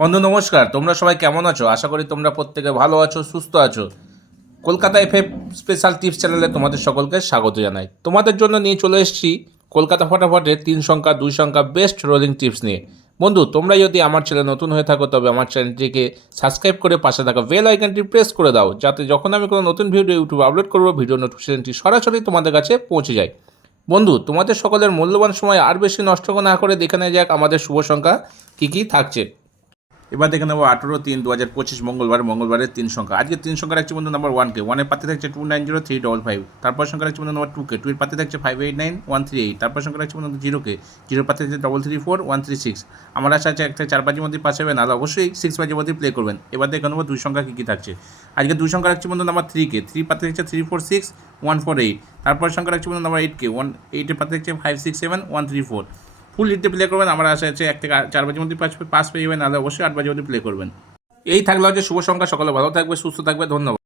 বন্ধু নমস্কার, তোমরা সবাই কেমন আছো? আশা করি তোমরা প্রত্যেকে ভালো আছো, সুস্থ আছো। কলকাতা এফএম স্পেশাল টিপস চ্যানেলে তোমাদের সকলকে স্বাগত জানাই। তোমাদের জন্য নিয়ে চলে এসেছি কলকাতা ফটাফটের 3 সংখ্যা 2 সংখ্যা বেস্ট রোলিং টিপস নিয়ে। বন্ধু, তোমরা যদি আমার চ্যানেল নতুন হয়ে থাকো তবে আমার চ্যানেলটিকে সাবস্ক্রাইব করে পাশে থাকা বেল আইকনটি প্রেস করে দাও, যাতে যখন আমি কোনো নতুন ভিডিও ইউটিউবে আপলোড করবো ভিডিও নোটিফিকেশনটি সরাসরি তোমাদের কাছে পৌঁছে যায়। বন্ধু, তোমাদের সকলের মূল্যবান সময় আর বেশি নষ্ট না করে দেখে নেওয়া যাক আমাদের শুভ সংখ্যা কী কী থাকছে। এবার দেখে নেবো 18-3-2025 মঙ্গলবারের 3 সংখ্যা। আজকে 3 সংখ্যা রাখছি বন্ধু নাম্বার 1কে, 1-এর পাতে থাকছে 290355। তারপর সংখ্যা রাখছি বন্ধু নাম্বার 2কে, 2-এর পাতে থাকছে 589138। তারপর সংখ্যা রাখছি বন্ধু 0কে, 0-এর পাতে থাকছে 334136। আমার আশা আছে একটা 4 বাজির মধ্যে পাশে হবে, নাহলে অবশ্যই 6 বাজির মধ্যে প্লে করবেন। এবার দেখে নেবো 2 সংখ্যা কী কী থাকছে। আজকে 2 সংখ্যা রাখছি বন্ধু নাম্বার 3কে, 3 পাতে থাকছে 346148। তারপর সংখ্যা রাখছি বন্ধু নাম্বার 8কে, 8-এর পাতে থাকছে 567134। ফুল হিটে প্লে করবেন। আমার আশা আছে 1 থেকে 4 বাজির মধ্যে পাস পেয়ে যাবেন, নাহলে অবশ্যই 8 বাজির মধ্যে প্লে করবেন। এই থাকলে হচ্ছে শুভ সংখ্যা। সকলে ভালো থাকবে, সুস্থ থাকবে। ধন্যবাদ।